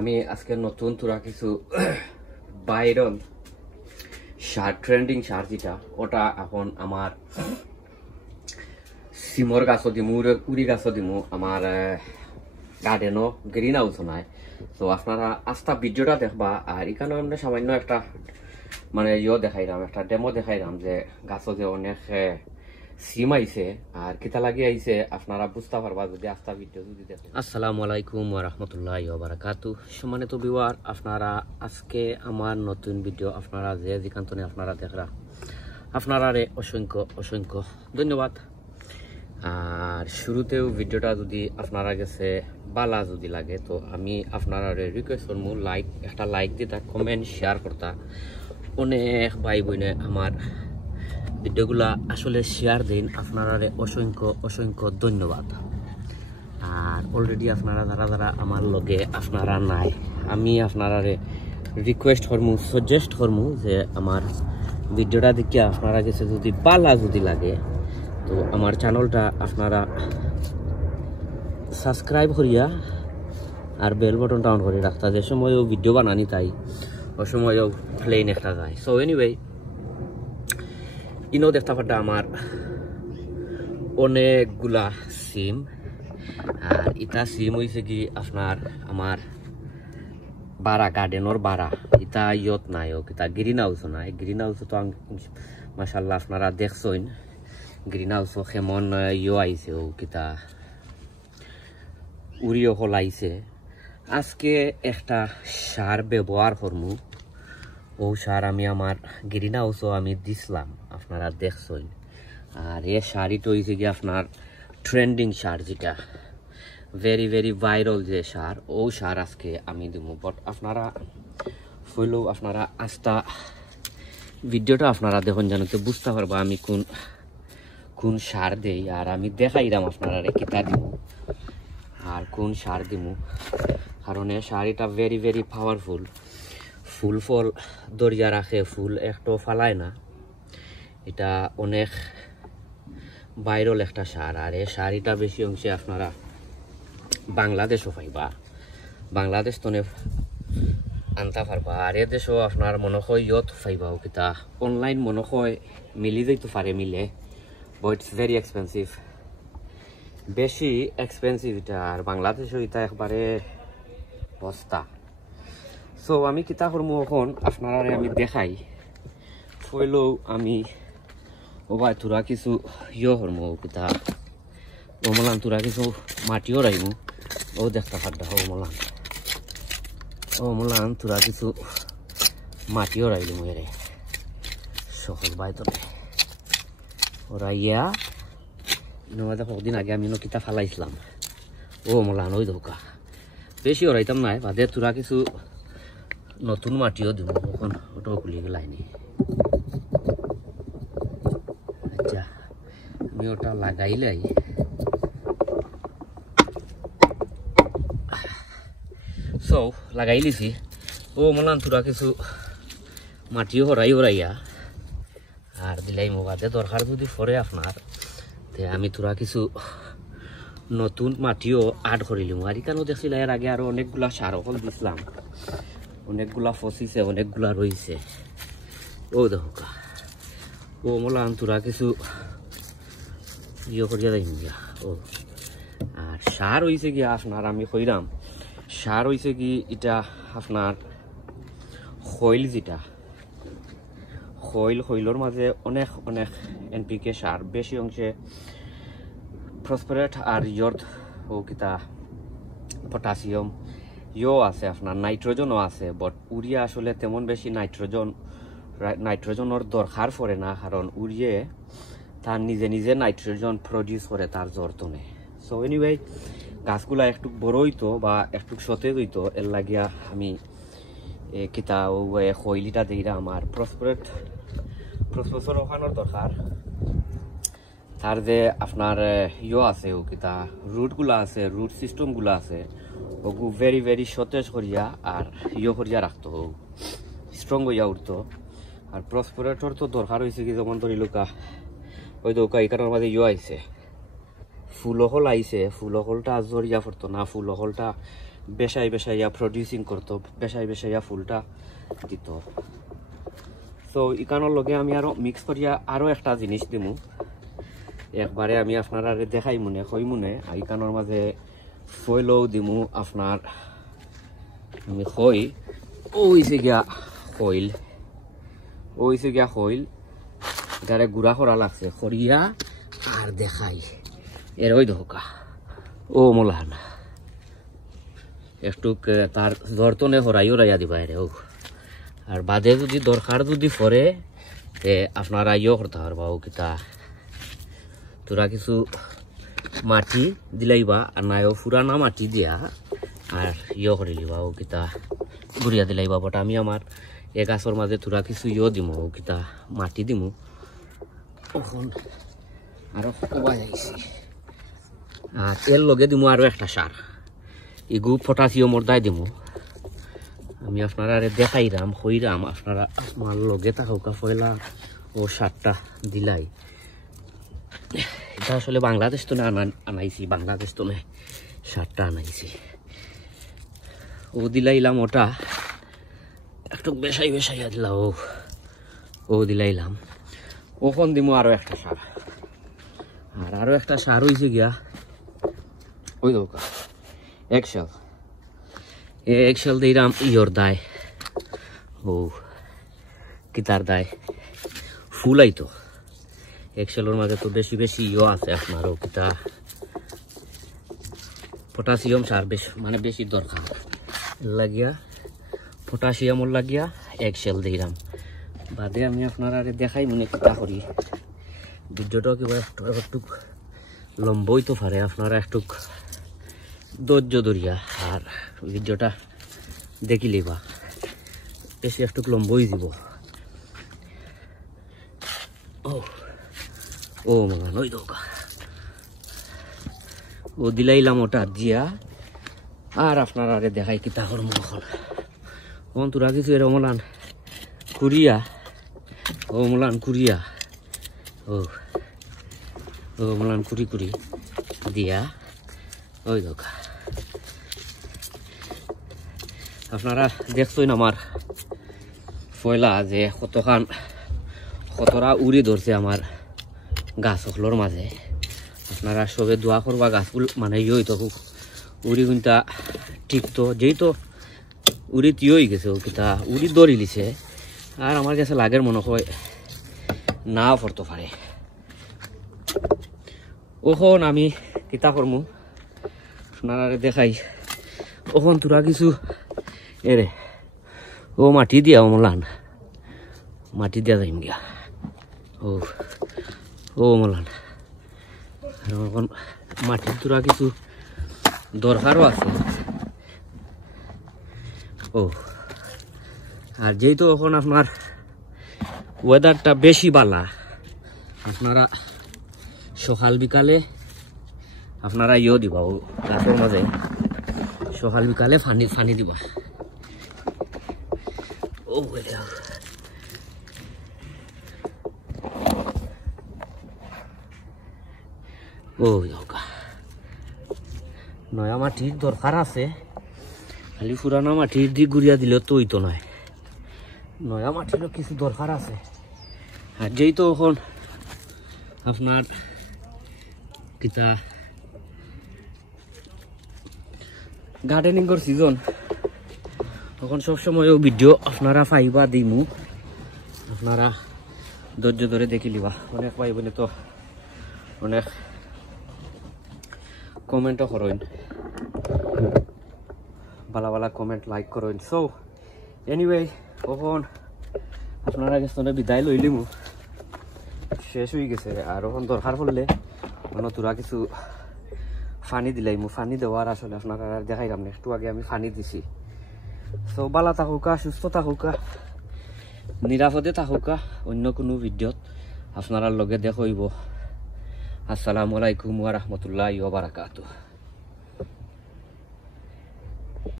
আমি আজকে নতুন তোরা কিছু ভাইরাল শার্ট ট্রেন্ডিং শার্ট যেটা ওটা এখন আমার সিমর গাছও দিমু উড়ি গাছও দিমু আমার গার্ডেনও গ্রিন হাউস নাই। তো আপনারা আস্তা ভিডিওটা দেখবা আর এখানে আমরা সামান্য একটা মানে দেখাইলাম, একটা ডেমো দেখাইলাম যে গাছও যে অনেক সিম আইছে আর কিতা লাগি আইছে আপনারা বুঝতে পারবা যদি আস্তা ভিডিও যদি দেখেন। আসসালামু আলাইকুম ওয়া রাহমাতুল্লাহি ওয়া বারাকাতুহু। সম্মানিত ভিউয়ার, আপনারা আজকে আমার নতুন ভিডিও আপনারা যে যেখানে আপনারা দেখরা আপনারা অসংখ্য অসংখ্য ধন্যবাদ। আর শুরুতেও ভিডিওটা যদি আপনারা কাছে ভালো যদি লাগে তো আমি আপনারা রিকোয়েস্ট করবো একটা লাইক দিতা, কমেন্ট শেয়ার করতা। অনেক ভাই বোনে আমার ভিডিওগুলা আসলে শেয়ার দিন, আপনারা অসংখ্য অসংখ্য ধন্যবাদ। আর অলরেডি আপনারা যারা আমার লগে আপনারা নাই, আমি আপনারা রিকোয়েস্ট করমু, সাজেস্ট করমু যে আমার ভিডিওটা দেখে আপনারা কাছে যদি ভালো যদি লাগে তো আমার চ্যানেলটা আপনারা সাবস্ক্রাইব করিয়া আর বেল বটনটা অন করে রাখতা, যে সময়ও ভিডিও বানানি তাই ও সময়ও প্লেন একটা যায়। সো এনিওয়ে ইনো দেখতে পারটা আমার অনেকগুলা সিম। আর ইটা সিম হয়েছে কি আপনার আমার বারা গার্ডেনের বারা, ইটা ইয়ত নাই হোক, ইটা গ্রিন হাউসও নাই। গ্রিন হাউসও তো মাশাল্লাহ আপনারা দেখছেন গ্রিন হাউসও কেমন আইছে ও কিতা উড়িও হল আইছে। আজকে একটা সার ব্যবহার করমু, ও সার আমি আমার গ্রিন হাউসও আমি দিছিলাম, আপনারা দেখছেন। আর এ শাড়িটা হয়েছে কি আপনার ট্রেন্ডিং সার, যেটা ভেরি ভেরি ভাইরাল যে সার, ও সার আজকে আমি দিব। বাট আপনারা হইলেও আপনারা আস্তা ভিডিওটা আপনারা দেখুন, যেন তো বুঝতে পারবা আমি কোন সার দেই। আর আমি দেখাইলাম আপনারা কিতা দিব আর কোন সার দিব, কারণ এই শাড়িটা ভেরি ভেরি পাওয়ারফুল। ফুল ফল দরিয়া রাখে, ফুল একটু ফালায় না, এটা অনেক ভাইরাল একটা সার। আর এই শাড়িটা বেশি অংশে আপনারা বাংলাদেশও পাইবা, বাংলাদেশ তো আনতে পারবা। আর এ দেশও আপনার মনে হয় ইয়ত পাইবা, কিতা অনলাইন মনে হয় মিলি যাইতে পারে, মিলে বাট ইটস ভেরি এক্সপেন্সিভ, বেশি এক্সপেন্সিভ এটা। আর বাংলাদেশও এটা একবারে বস্তা। সো আমি কিতা করবো এখন আপনারা আমি দেখাই, হইলেও আমি ও ভাই তোরা কিছু করবো কিতা ওমলান, তোরা কিছু মাটিও রাখবো। ও দেখতে পারডা ওমলান তোরা কিছু মাটিও রাখলাম এরে সহজ ভাই তোরে ওরা ইয়া ইনোদা কদিন আগে আমি কিতা ফালাইছিলাম। ও মোলান ওই ধোকা বেশি ওরাইতাম নাই, বাদে তোরা কিছু নতুন মাটিও দিব, ওখান ওটাও খুলি গেলাইনি। আচ্ছা আমি ওটা লাগাইলাই, সো লাগাই লিছি। ও মোলান তোরা কিছু মাটিও ওরাইয়া আর দিলাই মোবাদে দরকার যদি পরে আপনার তে আমি তোরা কিছু নতুন মাটিও আড করিলাম। আর এখানেও দেখছিল এর আগে আরো অনেকগুলা সার হল দিছিলাম, অনেকগুলা ফসিছে, অনেকগুলা রয়েছে। ও দেখা ও মোলা তোরা কিছু করিয়া দেখ গিয়া। ও আর সার হয়েছে গিয়া আপনার আমি কইরাম, সার হয়েছে কি এটা আপনার খৈল, যেটা খৈলর মাঝে অনেক অনেক এনপিকে সার, বেশি অংশে ফসফরাস আর ও কিতা পটাশিয়াম আছে, আপনার নাইট্রোজেনও আছে। বাট উড়িয়া আসলে তেমন বেশি নাইট্রোজেনের দরকার পড়ে না, কারণ উড়িয়ে তার নিজে নিজে নাইট্রোজেন প্রডিউস করে তার জর্তনে। সো এনিওয়ে গাছগুলা একটু বড় হইতো বা একটু সতেজ হইতো, এর লাগিয়া আমি কিতা ও খৈলিটা দিইরা আমার প্রসপেসর ওখানোর দরকার। তার যে আপনার আছে ও কিতা রুটগুলা আছে, রুট সিস্টেমগুলা আছে, ওগু ভেরি ভেরি সতেজ করিয়া আর করিয়া রাখতো, স্ট্রং হইয়া উঠতো। আর প্রসপেরেটর তো দরকার হয়েছে কি, যেমন ধরি লোকা ওই দৌকা এখানের মাঝে আইছে ফুলহল আইছে, ফুলহলটা জড়িয়া পড়তো না, ফুলহলটা বেশাইয়া প্রডিউসিং করতো, বেশাইয়া ফুলটা দিত। সো ইকানোর লগে আমি আরো মিক্স করিয়া আরো একটা জিনিস দিমু, একবারে আমি আপনারা দেখাই মনে কই মনে। ইকানোর মাঝে ফইলও দিমু আপনার, আমি কই ওইছে গিয়া খইল, ওইছে গিয়া খইল যারে গুড়া করা লাগছে করিয়া আর দেখাই এর ওই ধোকা ও মোলান একটু তার জর্তনে হরাইয়া দিবা এর। ও আর বাদে যদি দরকার যদি পরে আপনারা ইয়ে করতে পারবা, ও কিতা তোরা কিছু মাটি দিলাইবা আর নাইও ফুরানা মাটি দিয়া আর ইয়ে করে লিবা, ও কিতা গুড়িয়া দিলাইবা। বট আমি আমার এ গাছর মাঝে তোরা কিছু ইয়ে দিমু, ও কিতা মাটি দিমু। তখন আরো কবা যাইছি আর এর লগে দিমু আরো একটা সার, ইগু পটাশিয়ামর দায় দিমু। আমি আপনারা দেখাইরাম হইরাম, আপনারা আমার লগে থাকা পয়লা ও সারটা দিলাই। এটা আসলে বাংলাদেশ তো আনাইছি, বাংলাদেশ তো সারটা আনাইছি। ও দিলাইলাম ওটা একটু বেশাইয়া দিলাম, ও দিলাইলাম। ওখন দিমু আরো একটা সার, আর আরো একটা সার হয়েছে গিয়া ওই দোকা একশাল দিলাম ইয়র দায়, ও কিতার দায় ফুলাই তো একশালের মাঝে তো বেশি ইয়ে আছে আপনার, ও কিতা পটাশিয়াম সার মানে বেশি দরকার লাগিয়া পটাশিয়ামর লাগিয়া একশাল দিলাম। বাদে আমি আপনারা দেখাই মনে কিতা করি। ভিডিওটা কিবা একটু লম্বই তো পারে, আপনারা একটু ধৈর্য ধরিয়া আর ভিডিওটা দেখি লিবা, বেশি একটু লম্বই দিব। ও মগান ওই দোকা ও দিলাইলাম ওটা দিয়া আর আপনারা দেখাই কিতা করম। এখন তোরা কিছু এর মলান কুড়িয়া, ও মলান কুড়িয়া, ও মলান কুড়ি দিয়া ওই দোকা আপনারা দেখছেন আমার ফয়লা যে কতরা উড়ি ধরছে আমার গাছ সকলের মাঝে। আপনারা সবে দোয়া করবা গাছগুলো মানে ইয়ে তো উড়ি কিন্তু ঠিক তো, যেই তো উড়ি তিয়ই গেছে, ও কিতা উড়ি দড়ি লিছে। আর আমার কাছে লাগের মনে হয় না পড়তে পারে। ওখন আমি কিতা করমু আপনারা দেখাই। ওখন তোরা কিছু এরে ও মাটি দিয়া মলান মাটি দিয়া যাইম গিয়া, ও মলান আর এখন মাটির তোরা কিছু দরকারও আছে। ও আর যেহেতু এখন আপনার ওয়েদারটা বেশি বালা, আপনারা সকাল বিকালে আপনারা ইয়ে দিবা, ও গাছের মাঝে সকাল বিকালে ফানি দিবা। ও নয়া মাটির দরকার আছে, খালি পুরানা মাটির দিক ঘুরিয়া দিলে তো হইতো নয়, নয়া মাটিরও কিছু দরকার আছে। আর যেই তো এখন আপনার কিতা গার্ডেনিংয়ের সিজন, তখন সবসময় ভিডিও আপনারা পাইবা দিমু, আপনারা ধৈর্য ধরে দেখি লিবা। অনেক ভাই বোনে তো অনেক কমেন্টও করেন, ভালা কমেন্ট লাইক করেন। সো এনিওয়ে কখন আপনারা গেছে বিদায় লইলিমু, শেষ হয়ে গেছে। আর এখন দরকার পড়লে মানে তোরা কিছু ফানি দিলাইমু, ফানি দেওয়ার আসলে আপনারা দেখাইলাম না, একটু আগে আমি ফানি দিছি। সো ভালো থাকুকা, সুস্থ থাকুকা, নিরাপদে থাকুকা। অন্য কোনো ভিডিওত আপনারা লগে দেখইব। আসসালামু আলাইকুম ওয়া রাহমাতুল্লাহি ওয়া বারাকাতুহু।